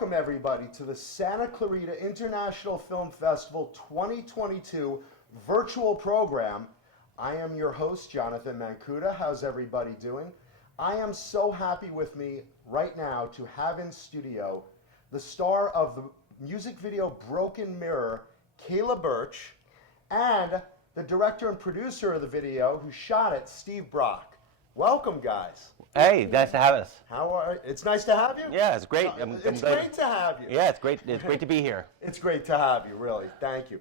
welcome everybody to the Santa Clarita International Film Festival 2022 virtual program. I am your host, Jonathan Mankuta. How's everybody doing? I am so happy with me right now to have in studio the star of the music video Broken Mirror, Kayla Burch, and the director and producer of the video who shot it, Steve Brock. Welcome, guys. Hey, nice to have us. How are you? It's nice to have you? Yeah, it's great. It's great to have you. Yeah, it's great. It's great to be here. It's great to have you, really. Thank you.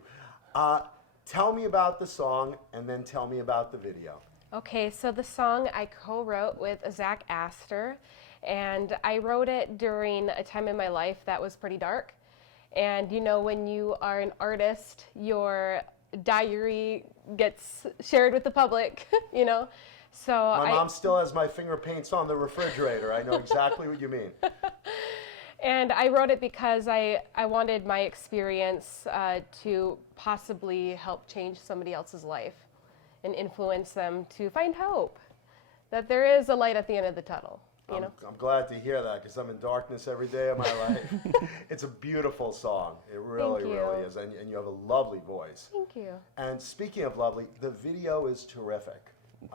Tell me about the song, and then tell me about the video. Okay, so the song I co-wrote with Zach Astor, and I wrote it during a time in my life that was pretty dark. And you know, when you are an artist, your diary gets shared with the public, you know? So my mom still has my finger paints on the refrigerator. I know exactly what you mean. And I wrote it because I wanted my experience to possibly help change somebody else's life and influence them to find hope, that there is a light at the end of the tunnel. You know? I'm glad to hear that because I'm in darkness every day of my life. It's a beautiful song. It really, really is. And you have a lovely voice. Thank you. And speaking of lovely, the video is terrific.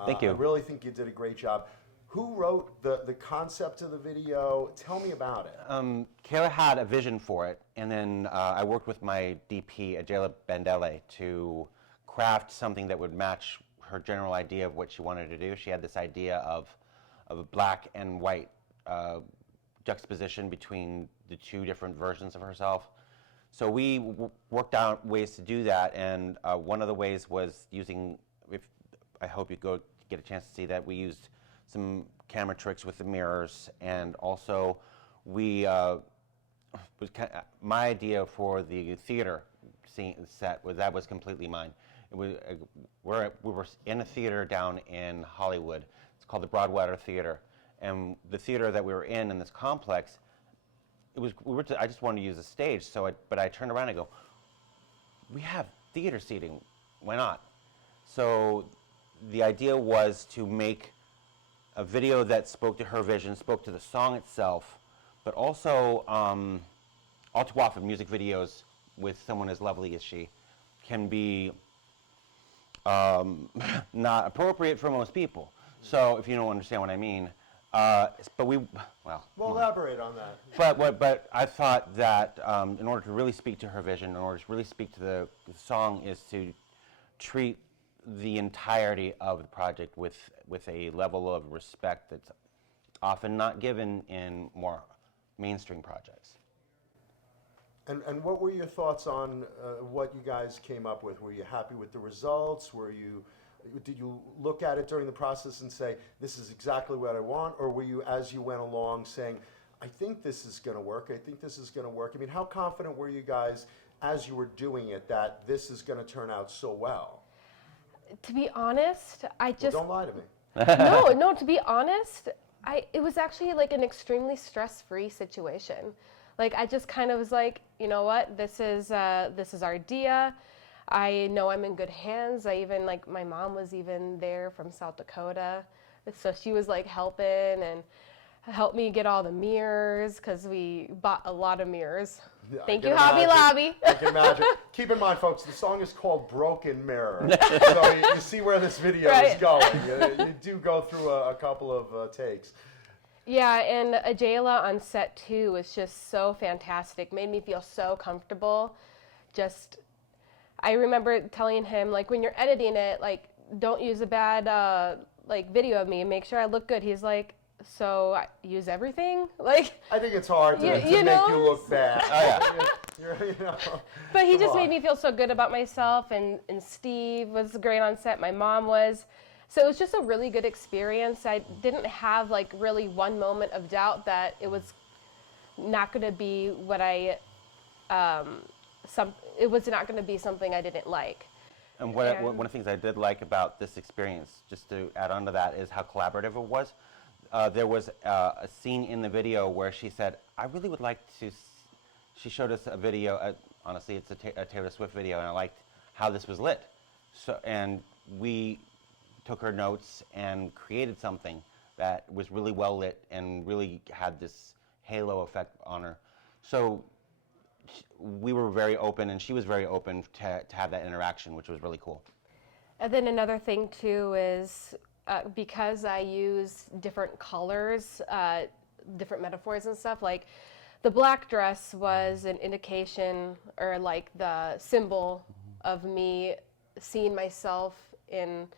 Thank you. I really think you did a great job. Who wrote the concept of the video? Tell me about it. Kayla had a vision for it, and then I worked with my DP, Kayla Burch, to craft something that would match her general idea of what she wanted to do. She had this idea of a black and white juxtaposition between the two different versions of herself. So we worked out ways to do that, and one of the ways was using, I hope you get a chance to see that, we used some camera tricks with the mirrors, and also we my idea for the theater scene set was completely mine. It was we were in a theater down in Hollywood. It's called the Broadwater Theater, and the theater that we were in this complex, I just wanted to use a stage. But I turned around and go, we have theater seating. Why not? So the idea was to make a video that spoke to her vision, spoke to the song itself, but also all too often music videos with someone as lovely as she can be not appropriate for most people. So if you don't understand what I mean, but we'll elaborate on that. But I thought that in order to really speak to her vision, in order to really speak to the song, is to treat the entirety of the project with a level of respect that's often not given in more mainstream projects. And what were your thoughts on what you guys came up with? Were you happy with the results? Did you look at it during the process and say, this is exactly what I want? Or were you, as you went along, saying, I think this is going to work, I think this is going to work? I mean, how confident were you guys as you were doing it that this is going to turn out so well? To be honest, don't lie to me. No, to be honest, it was actually like an extremely stress-free situation. Like, I just kind of was like, you know what, this is our Dia. I know I'm in good hands. My mom was even there from South Dakota. So she was like helping and helped me get all the mirrors, because we bought a lot of mirrors. Yeah, Thank you, Hobby Lobby. I can imagine. Keep in mind, folks, the song is called Broken Mirror. So you see where this video is going. You do go through a couple of takes. Yeah, and Ajayla on set too was just so fantastic. Made me feel so comfortable. I remember telling him, like, when you're editing it, like, don't use a bad video of me and make sure I look good. He's like, so I use everything? Like, I think it's hard to make you look bad. Oh, yeah. But he just made me feel so good about myself, and Steve was great on set. My mom was. So it was just a really good experience. I didn't have like really one moment of doubt that it was not going to be what it was not going to be something I didn't like. And one of the things I did like about this experience, just to add on to that, is how collaborative it was. There was a scene in the video where she said, I really would like to, she showed us a video, honestly it's a Taylor Swift video, and I liked how this was lit. And we took her notes and created something that was really well lit and really had this halo effect on her. So we were very open, and she was very open to have that interaction, which was really cool. And then another thing too is because I use different colors, different metaphors and stuff, like the black dress was an indication or like the symbol of me seeing myself in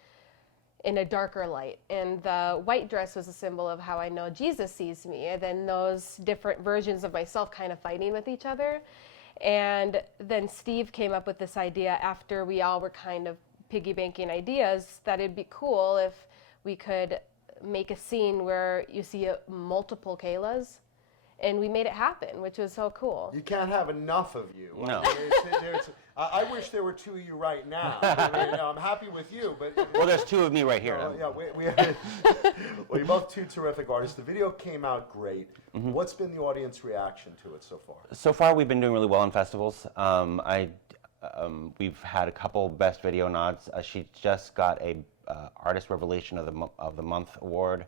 a darker light. And the white dress was a symbol of how I know Jesus sees me. And then those different versions of myself kind of fighting with each other. And then Steve came up with this idea after we all were kind of piggy banking ideas that it'd be cool if we could make a scene where you see multiple Kaylas. And we made it happen, which was so cool. You can't have enough of you. No. I wish there were two of you right now. I mean, I'm happy with you, but Well, there's two of me right here. yeah, well, you're both two terrific artists. The video came out great. What's been the audience reaction to it so far? So far, we've been doing really well in festivals. We've had a couple Best Video nods. She just got a Artist Revelation of the Month award.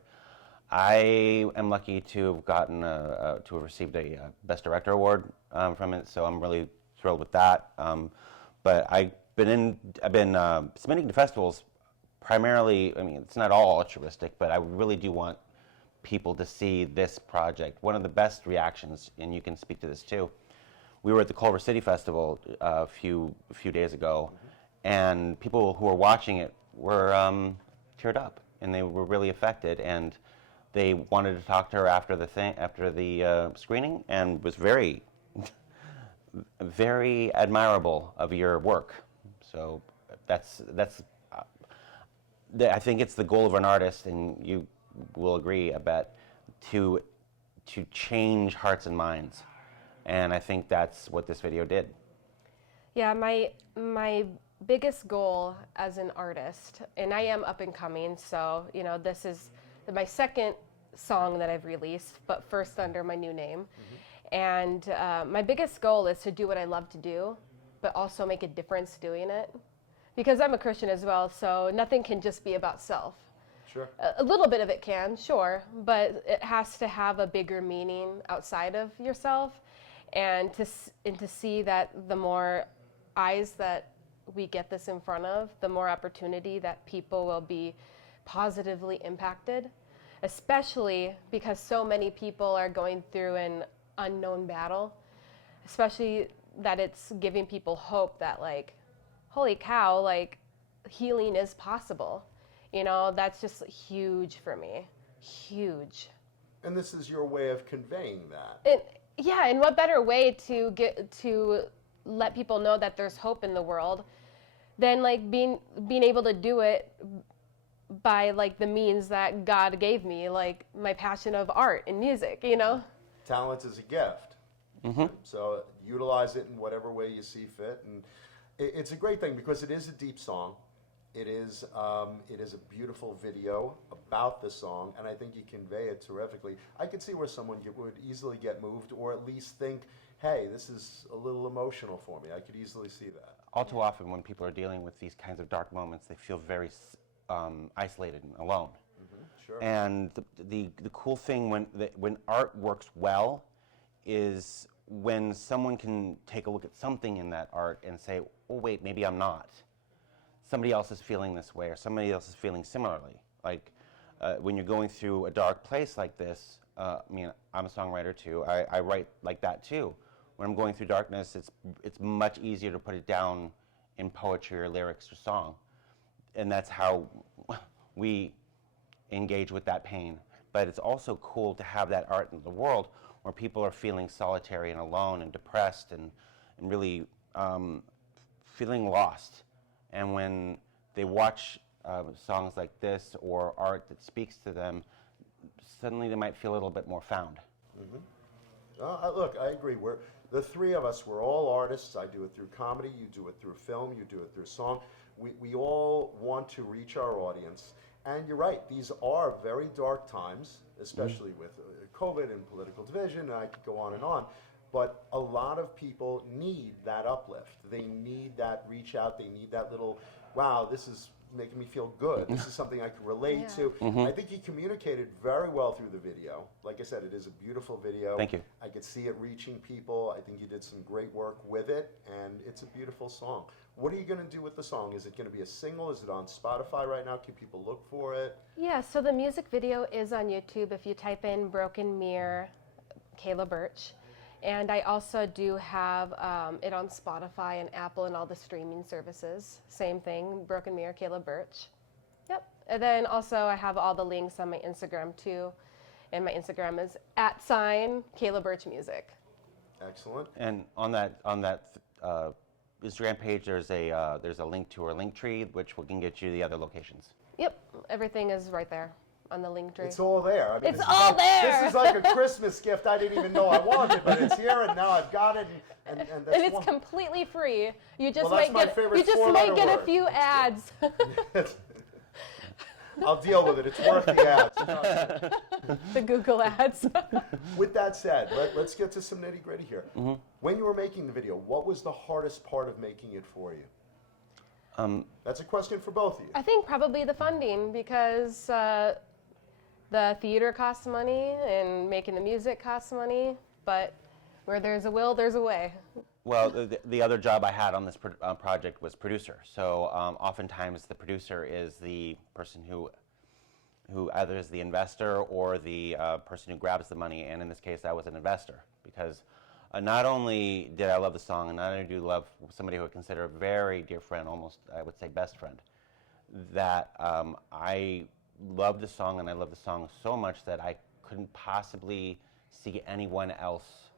I am lucky to have gotten to have received a Best Director award from it, so I'm really thrilled with that. But I've been submitting to festivals primarily. I mean, it's not all altruistic, but I really do want people to see this project. One of the best reactions, and you can speak to this too. We were at the Culver City Festival a few days ago, and people who were watching it were teared up, and they were really affected, and they wanted to talk to her after the screening, and was very, very admirable of your work. So that's I think it's the goal of an artist, and you will agree, I bet, to change hearts and minds, and I think that's what this video did. Yeah, my biggest goal as an artist, and I am up and coming, so this is my second song that I've released, but first under my new name. And my biggest goal is to do what I love to do, but also make a difference doing it. Because I'm a Christian as well, so nothing can just be about self. Sure. A little bit of it can, sure, but it has to have a bigger meaning outside of yourself, and to see that the more eyes that we get this in front of, the more opportunity that people will be positively impacted, especially because so many people are going through an unknown battle, especially that it's giving people hope that, like, holy cow, like, healing is possible. That's just huge for me. Huge. And this is your way of conveying that. And what better way to let people know that there's hope in the world than like being able to do it by like the means that God gave me, like my passion of art and music, Talent is a gift. So utilize it in whatever way you see fit, and it's a great thing because it is a deep song. It is a beautiful video about the song, and I think you convey it terrifically. I could see where someone would easily get moved, or at least think, hey, this is a little emotional for me. I could easily see that. All too often when people are dealing with these kinds of dark moments, they feel very isolated and alone. Sure. And the cool thing when art works well is when someone can take a look at something in that art and say, oh wait, maybe I'm not. Somebody else is feeling this way, or somebody else is feeling similarly. Like when you're going through a dark place like this, I mean, I'm a songwriter too. I write like that too. When I'm going through darkness, it's much easier to put it down in poetry or lyrics or song. And that's how we engage with that pain. But it's also cool to have that art in the world where people are feeling solitary and alone and depressed and really feeling lost. And when they watch songs like this or art that speaks to them, suddenly they might feel a little bit more found. Look, I agree. The three of us, we're all artists. I do it through comedy, you do it through film, you do it through song. We all want to reach our audience. And you're right, these are very dark times, especially with COVID and political division, and I could go on and on. But a lot of people need that uplift. They need that reach out. They need that little, wow, this is making me feel good. This is something I can relate to. I think you communicated very well through the video. Like I said, it is a beautiful video. Thank you. I could see it reaching people. I think you did some great work with it, and it's a beautiful song. What are you going to do with the song? Is it going to be a single? Is it on Spotify right now? Can people look for it? Yeah, so the music video is on YouTube if you type in Broken Mirror, Kayla Burch. And I also do have it on Spotify and Apple and all the streaming services. Same thing, Broken Mirror, Kayla Burch. Yep. And then also I have all the links on my Instagram too. And my Instagram is @Kayla Burch Music. Excellent. And on that Instagram page, there's a link to our link tree, which can get you the other locations. Yep, everything is right there on the link tree. It's all there. I mean, It's all there. This is like a Christmas gift I didn't even know I wanted, but it's here, and now I've got it, and that's And it's completely free. You just Well, that's might my favorite get a four-letter word. few ads. I'll deal with it. It's worth the ads. The Google ads. With that said, let's get to some nitty gritty here. When you were making the video, what was the hardest part of making it for you? That's a question for both of you. I think probably the funding, because the theater costs money and making the music costs money, but where there's a will, there's a way. Well, the other job I had on this project was producer. So oftentimes the producer is the person who either is the investor or the person who grabs the money. And in this case, I was an investor, because not only did I love the song, and not only do I love somebody who I consider a very dear friend, almost I would say best friend, that I loved the song, and I loved the song so much that I couldn't possibly see anyone else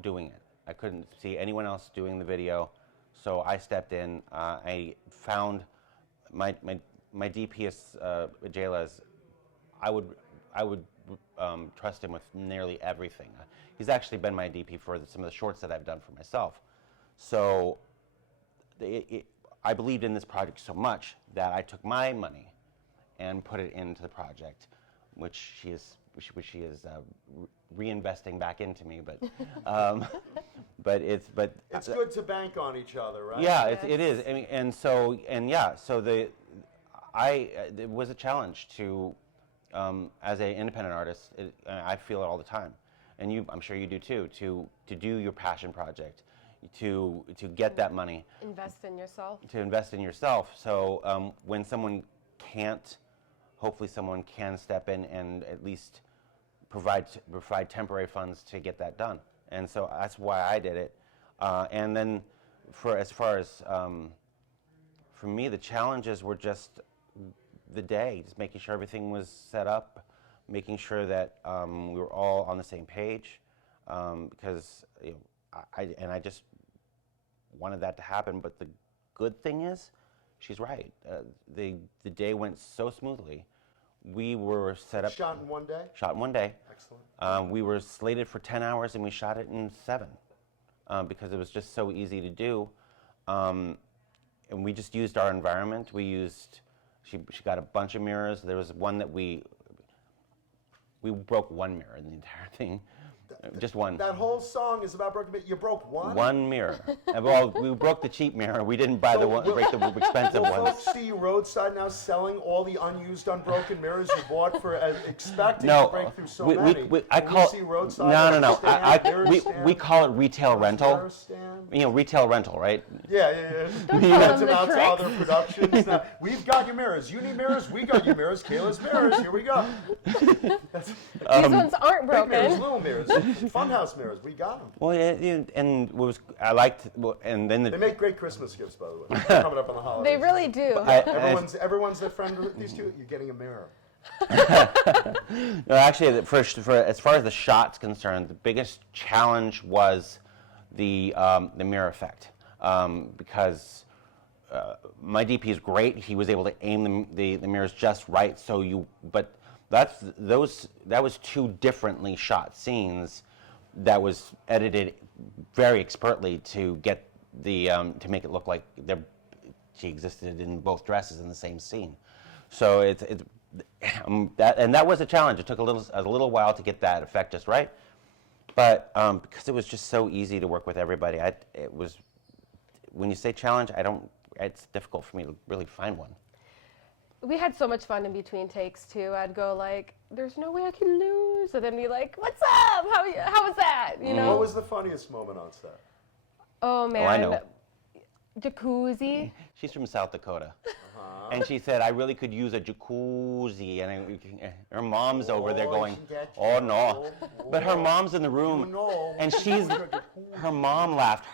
doing it. I couldn't see anyone else doing the video, so I stepped in. I found my DP is Jayla's. I would trust him with nearly everything. He's actually been my DP for some of the shorts that I've done for myself. So I believed in this project so much that I took my money and put it into the project, which she is reinvesting back into me. But it's good to bank on each other, right? Yeah, it is. I mean, so it was a challenge to, as an independent artist, I feel it all the time, and I'm sure you do too, to do your passion project, to get that money. Invest in yourself. To invest in yourself. So when someone can't, hopefully someone can step in and at least provide temporary funds to get that done. And so that's why I did it. And then for me, the challenges were just the day, just making sure everything was set up, making sure that we were all on the same page, because I just wanted that to happen. But the good thing is, she's right. The day went so smoothly. We were set up. Shot in one day? Shot in one day. Excellent. We were slated for 10 hours, and we shot it in 7, because it was just so easy to do. And we just used our environment. She got a bunch of mirrors. There was one that we broke one mirror in the entire thing. Just one. That whole song is about broken mirror. You broke one? One mirror. Well, we broke the cheap mirror. We didn't break the expensive Will ones. folks see you roadside now selling all the unused, unbroken mirrors you bought for expecting No, to break through so many? I call see roadside no. mirror stand? We call it retail rental. Mirror stand? Retail rental, right? Yeah. Don't You tell rent them them the out to tricks. other productions. Now, we've got your mirrors. You need mirrors. We got your mirrors. Kayla's mirrors. Here we go. These ones aren't Big mirrors, broken. little mirrors, funhouse mirrors. We got them. Well, and what was I liked, and then They make great Christmas gifts, by the way. They're coming up on the holidays. They really do. Everyone's a friend with these two. You're getting a mirror. No, actually, for as far as the shot's concerned, the biggest challenge was the mirror effect, because my DP is great. He was able to aim the mirrors just right. But that was 2 differently shot scenes that was edited very expertly to get to make it look like she existed in both dresses in the same scene. So that was a challenge. It took a little while to get that effect just right, but because it was just so easy to work with everybody, when you say challenge, it's difficult for me to really find one. we had so much fun in between takes too. I'd go like, "There's no way I can lose," and then be like, "What's up? How was that?" You know. What was the funniest moment on set? Oh man. I know. Jacuzzi. She's from South Dakota. And she said, I really could use a jacuzzi. And her mom's over there going, oh no. But her mom's in the room. And her mom laughed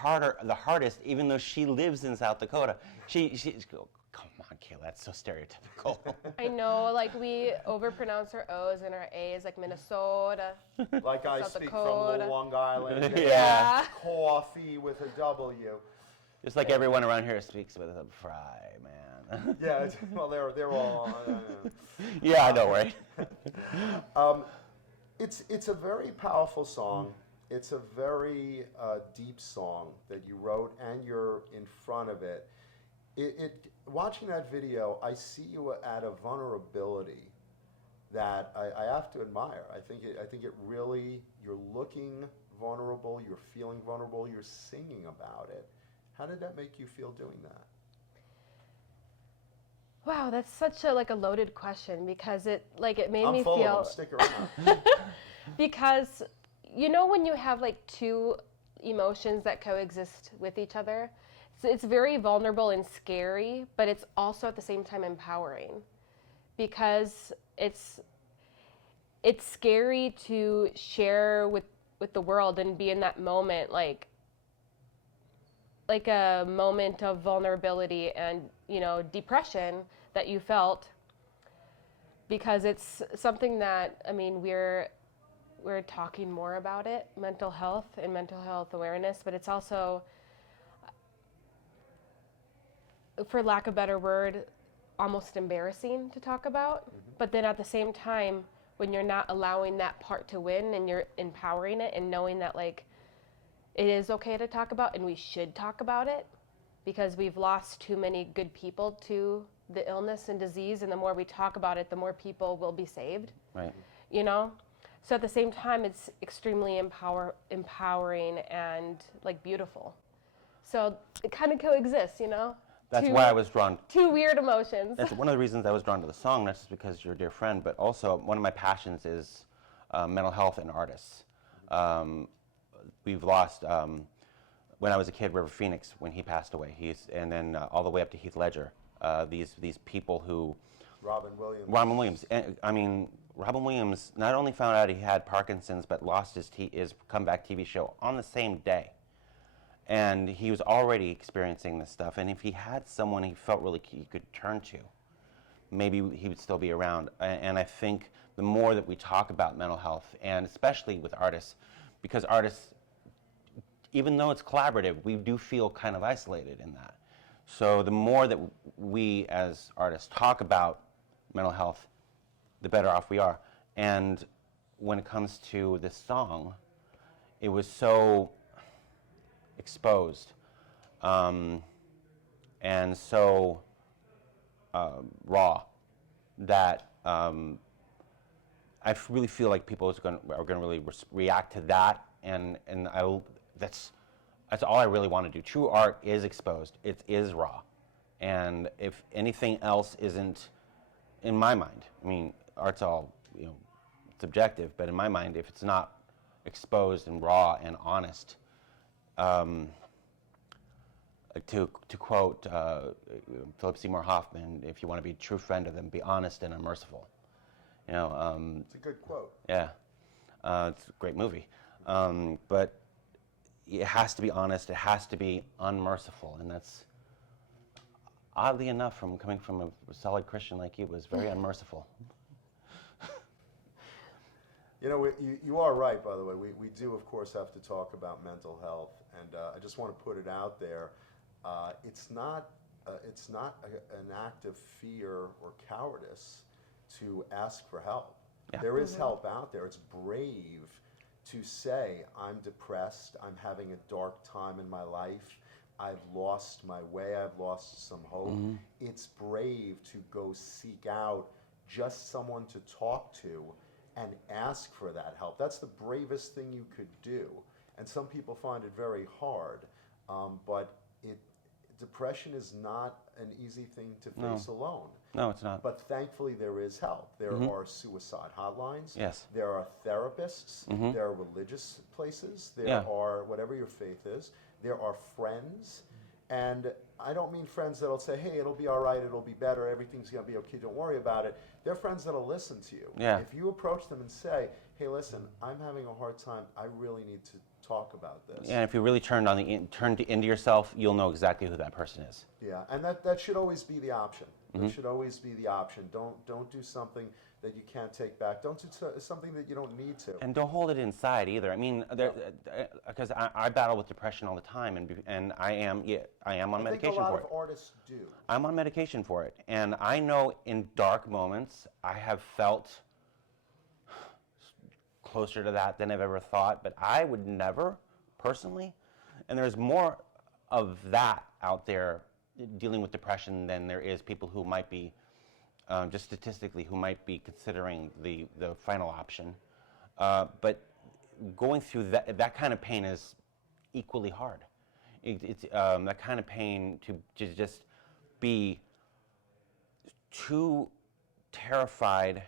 the hardest, even though she lives in South Dakota. She's come on, Kayla, that's so stereotypical. I know, like we overpronounce our O's and our A's, like Minnesota. Like I South speak Dakota. from Long Island. Yeah. Coffee with a W. Just like everyone around here speaks with a fry, man. Yeah, well, they're all. Yeah, I know, right? It's a very powerful song. It's a very deep song that you wrote, and you're in front of it. Watching that video, I see you at a vulnerability that I have to admire. I think it really, you're looking vulnerable, you're feeling vulnerable, you're singing about it. How did that make you feel doing that? Wow, that's such a loaded question because it made me I'm full feel of them. Stick around. because you know when you have like two emotions that coexist with each other, it's very vulnerable and scary, but it's also at the same time empowering because it's scary to share with the world and be in that moment like a moment of vulnerability and, you know, depression that you felt because it's something that, I mean, we're talking more about it, mental health and mental health awareness, but it's also, for lack of a better word, almost embarrassing to talk about. Mm-hmm. But then at the same time, when you're not allowing that part to win and you're empowering it and knowing that like, it is okay to talk about, and we should talk about it because we've lost too many good people to the illness and disease, and the more we talk about it, the more people will be saved. Right. You know? So at the same time, it's extremely empowering and like beautiful. So it kind of coexists, you know? That's why I was drawn. Two weird emotions. That's one of the reasons I was drawn to the song, not just because you're a dear friend, but also one of my passions is mental health and artists. We've lost, when I was a kid, River Phoenix, when he passed away. And then all the way up to Heath Ledger. These people who... Robin Williams. Robin Williams. I mean, Robin Williams not only found out he had Parkinson's, but lost his comeback TV show on the same day. And he was already experiencing this stuff. And if he had someone he felt really he could turn to, maybe he would still be around. And I think the more that we talk about mental health, and especially with artists, because artists, even though it's collaborative, we do feel kind of isolated in that. So the more that we as artists talk about mental health, the better off we are. And when it comes to this song, it was so exposed and so raw that I really feel like people are going to really react to that, and that's all I really want to do. True art is exposed. It is raw, and if anything else isn't, in my mind, I mean, art's all, you know, subjective, but in my mind, if it's not exposed and raw and honest, to quote Philip Seymour Hoffman, if you want to be a true friend of them, be honest and unmerciful. You know, it's a good quote. Yeah, it's a great movie, but it has to be honest. It has to be unmerciful, and that's oddly enough, coming from a solid Christian like you, was very unmerciful. You know, you are right, by the way. We do, of course, have to talk about mental health, and I just want to put it out there. It's not an act of fear or cowardice to ask for help. Yeah. There is help out there. It's brave to say, I'm depressed, I'm having a dark time in my life, I've lost my way, I've lost some hope. Mm-hmm. It's brave to go seek out just someone to talk to and ask for that help. That's the bravest thing you could do. And some people find it very hard, but depression is not an easy thing to face alone. No, it's not. But thankfully, there is help. There are suicide hotlines. Yes. There are therapists. There are religious places. There are, whatever your faith is, there are friends. And I don't mean friends that'll say, hey, it'll be all right, it'll be better, everything's going to be okay, don't worry about it. They're friends that'll listen to you. Yeah. If you approach them and say, hey, listen, I'm having a hard time, I really need to talk about this. Yeah, if you really turn into yourself, you'll know exactly who that person is. Yeah, and that should always be the option. That should always be the option. Don't do something that you can't take back. Don't do something that you don't need to. And don't hold it inside either. I mean, because I battle with depression all the time, and I am on medication for it. I think a lot of artists do. I'm on medication for it, and I know in dark moments I have felt closer to that than I've ever thought, but I would never, personally, and there's more of that out there dealing with depression than there is people who might be, just statistically, who might be considering the final option. But going through that kind of pain is equally hard. It's that kind of pain to just be too terrified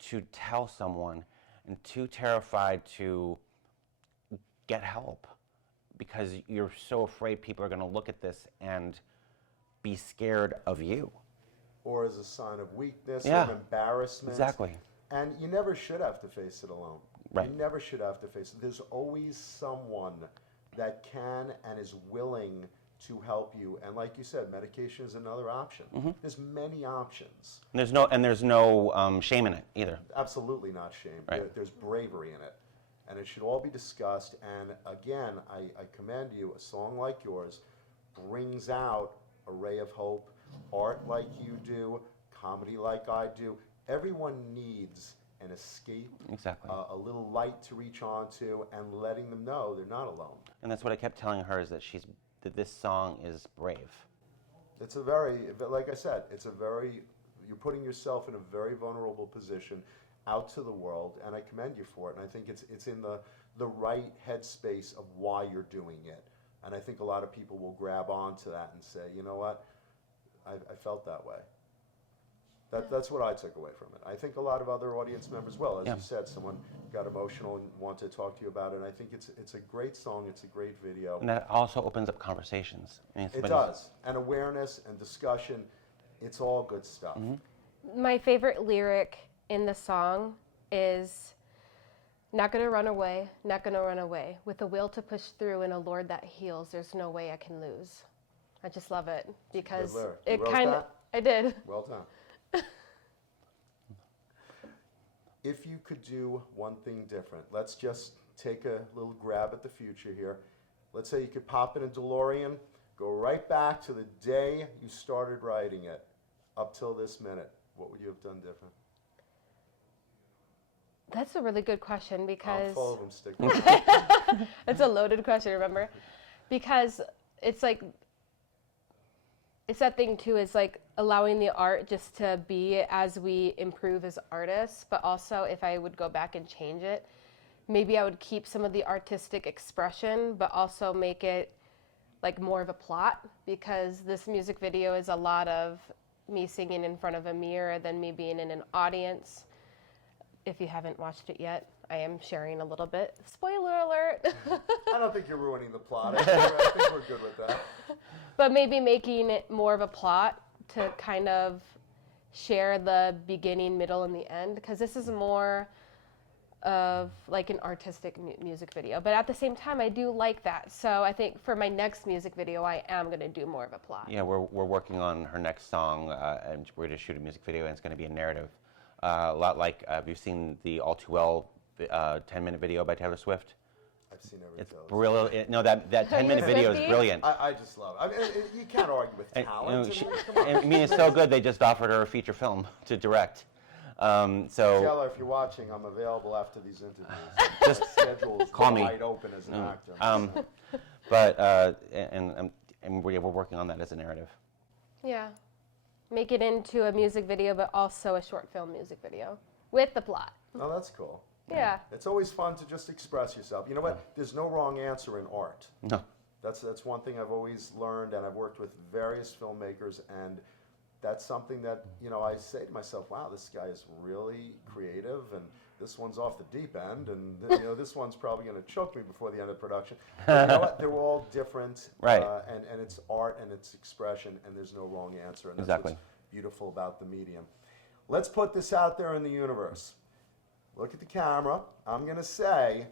to tell someone and too terrified to get help because you're so afraid people are going to look at this and be scared of you. Or as a sign of weakness Yeah. or embarrassment. Exactly. And you never should have to face it alone. Right. You never should have to face it. There's always someone that can and is willing to help you. And like you said, medication is another option. There's many options. There's no shame in it either. Absolutely not shame. Right. There's bravery in it. And it should all be discussed. And again, I commend you. A song like yours brings out a ray of hope. Art like you do, comedy like I do. Everyone needs an escape, Exactly. a little light to reach onto, and letting them know they're not alone. And that's what I kept telling her, is that this song is brave. It's a very, like I said, you're putting yourself in a very vulnerable position out to the world, and I commend you for it. And I think it's in the right headspace of why you're doing it. And I think a lot of people will grab onto that and say, you know what, I felt that way. That's what I took away from it. I think a lot of other audience members will. As you said, someone got emotional and wanted to talk to you about it. And I think it's a great song. It's a great video. And that also opens up conversations. I mean, It does. And awareness and discussion, it's all good stuff. My favorite lyric in the song is, not gonna run away, not gonna run away. With a will to push through and a Lord that heals, there's no way I can lose. I just love it because Good lyric. it You wrote kind of, that? I did. Well done. If you could do one thing different, let's just take a little grab at the future here. Let's say you could pop in a DeLorean, go right back to the day you started writing it, up till this minute. What would you have done different? That's a really good question because I'm full of them, stick with me. it's a loaded question, remember? Because it's like, it's that thing too, is like allowing the art just to be as we improve as artists, but also if I would go back and change it, maybe I would keep some of the artistic expression, but also make it like more of a plot, because this music video is a lot of me singing in front of a mirror than me being in an audience. If you haven't watched it yet, I am sharing a little bit. Spoiler alert! I don't think you're ruining the plot. I think we're good with that. But maybe making it more of a plot to kind of share the beginning, middle, and the end, because this is more of like an artistic music video. But at the same time, I do like that. So I think for my next music video, I am going to do more of a plot. Yeah, we're working on her next song, and we're going to shoot a music video, and it's going to be a narrative. A lot like, have you seen the All Too Well 10-minute video by Taylor Swift? I've seen every It's Taylor. brilliant. No, that 10-minute video is Swiftie? brilliant. I just love it. I mean, you can't argue with And, talent. come on. I mean, it's so good, they just offered her a feature film to direct. So Kayla, if you're watching, I'm available after these interviews. Just My schedule is call me. wide open as an actor. but we're working on that as a narrative. Yeah. Make it into a music video, but also a short film music video with the plot. Oh, that's cool. Yeah. It's always fun to just express yourself. You know what? There's no wrong answer in art. No. That's one thing I've always learned, and I've worked with various filmmakers, and that's something that, you know, I say to myself, wow, this guy is really creative, and this one's off the deep end, and you know, this one's probably going to choke me before the end of production. But you know what? They're all different, Right. And it's art and it's expression, and there's no wrong answer, and that's Exactly. what's beautiful about the medium. Let's put this out there in the universe. Look at the camera. I'm going to say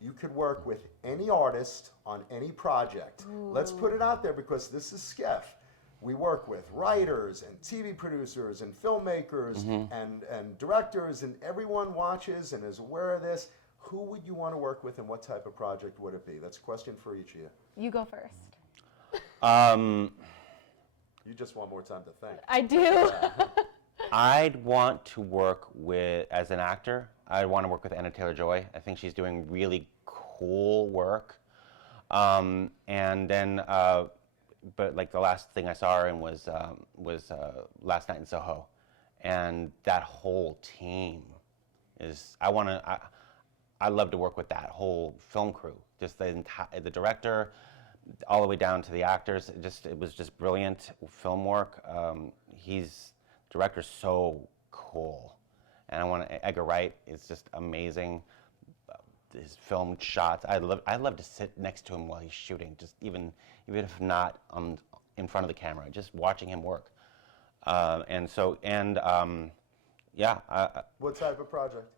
you could work with any artist on any project. Ooh. Let's put it out there, because this is SCIFF. We work with writers and TV producers and filmmakers and directors, and everyone watches and is aware of this. Who would you want to work with, and what type of project would it be? That's a question for each of you. You go first. You just want more time to think. I do. I'd want to work with, as an actor, I want to work with Anna Taylor-Joy. I think she's doing really cool work. And then, but like the last thing I saw her in was Last Night in Soho. And that whole team is, I love to work with that whole film crew. Just the director, all the way down to the actors. It was just brilliant film work. Director's so cool, and Edgar Wright is just amazing. His film shots, I'd love to sit next to him while he's shooting, just even if not in front of the camera, just watching him work. Yeah. What type of project?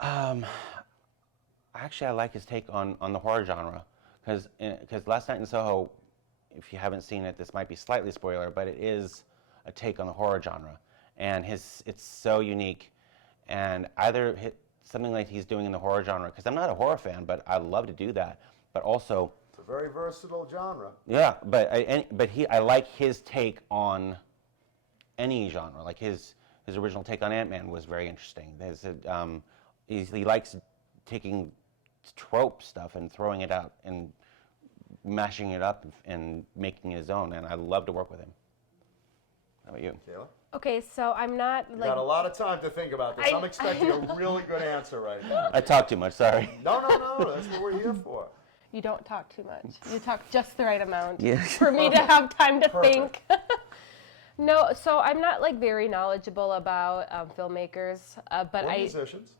Actually, I like his take on the horror genre, because Last Night in Soho, if you haven't seen it, this might be slightly spoiler, but it is a take on the horror genre, and it's so unique. And either something like he's doing in the horror genre, because I'm not a horror fan, but I love to do that. But also, It's a very versatile genre. yeah, but I like his take on any genre. Like his original take on Ant-Man was very interesting. He likes taking trope stuff and throwing it out and mashing it up and making it his own, and I love to work with him. How about you? Kayla? Okay, so I'm not You like. got a lot of time to think about this. I'm expecting a really good answer right now. I talk too much, sorry. No, that's what we're here for. You don't talk too much. You talk just the right amount Yes. for me to have time to Perfect. think. No, so I'm not like very knowledgeable about filmmakers, but Or I. musicians,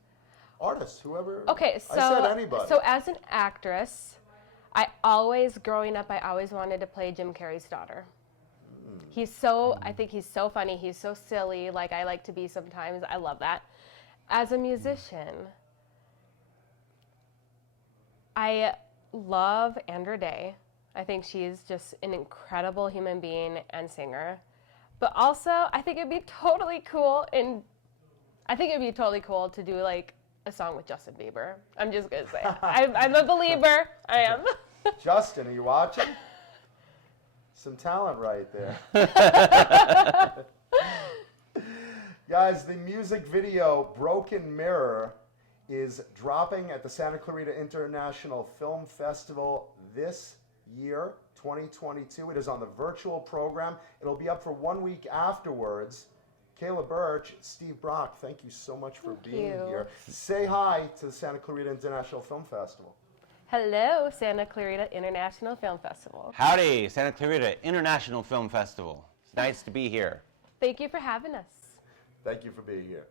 artists, whoever. Okay, so I said anybody. So as an actress, growing up, I always wanted to play Jim Carrey's daughter. I think he's so funny. He's so silly, like I like to be sometimes. I love that. As a musician, I love Andra Day. I think she's just an incredible human being and singer. But also, I think it'd be totally cool to do like a song with Justin Bieber. I'm just gonna say, I'm a believer. I am. Justin, are you watching? Some talent right there. Guys, the music video Broken Mirror is dropping at the Santa Clarita International Film Festival this year, 2022. It is on the virtual program. It'll be up for 1 week afterwards. Kayla Burch, Steve Brock, thank you so much for being here. Say hi to the Santa Clarita International Film Festival. Hello, Santa Clarita International Film Festival. Howdy, Santa Clarita International Film Festival. It's nice to be here. Thank you for having us. Thank you for being here.